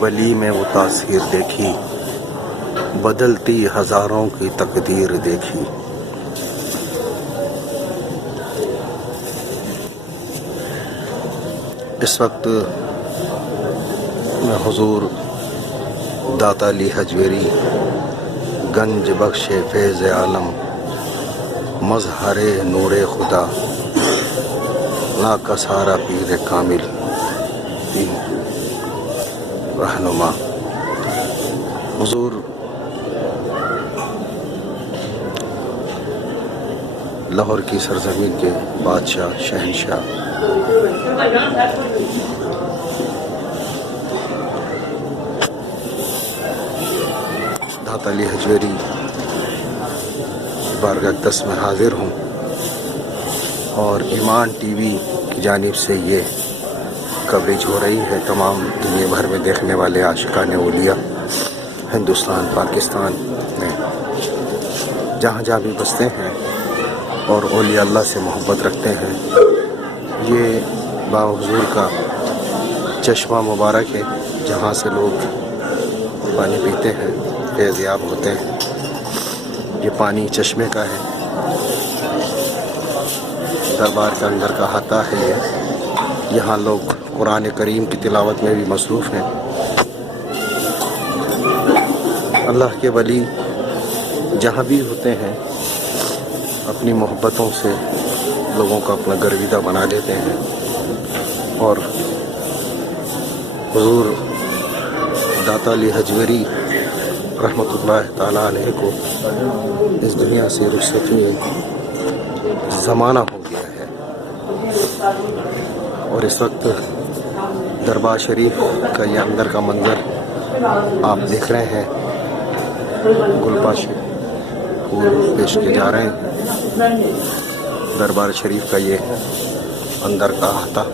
ولی میں وہ تاثیر دیکھی، بدلتی ہزاروں کی تقدیر دیکھی۔ اس وقت میں حضور داتا علی حجویری گنج بخش فیض عالم مظہر نور خدا ناکسارا پیر کامل رہنما حضور لاہور کی سرزمین کے بادشاہ شہنشاہ داتا علی حجویری بارگاہ اقدس میں حاضر ہوں اور ایمان ٹی وی کی جانب سے یہ کوریج ہو رہی ہے تمام دنیا بھر میں دیکھنے والے عاشقان اولیاء ہندوستان پاکستان میں جہاں جہاں بھی بستے ہیں اور اولیاء اللہ سے محبت رکھتے ہیں۔ یہ باب حضور کا چشمہ مبارک ہے جہاں سے لوگ پانی پیتے ہیں، فیض یاب ہوتے ہیں۔ یہ پانی چشمے کا ہے، دربار کے اندر کا احاطہ ہے یہ۔ یہاں لوگ قرآن کریم کی تلاوت میں بھی مصروف ہیں۔ اللہ کے ولی جہاں بھی ہوتے ہیں اپنی محبتوں سے لوگوں کو اپنا گرویدہ بنا لیتے ہیں، اور حضور داتا علی حجویری رحمۃ اللہ تعالیٰ علیہ کو اس دنیا سے رخصت میں زمانہ ہو گیا ہے، اور اس وقت دربار شریف کا یہ اندر کا منظر آپ دیکھ رہے ہیں۔ گل پاشے پھول پیش کیے جا رہے ہیں۔ دربار شریف کا یہ اندر کا احاطہ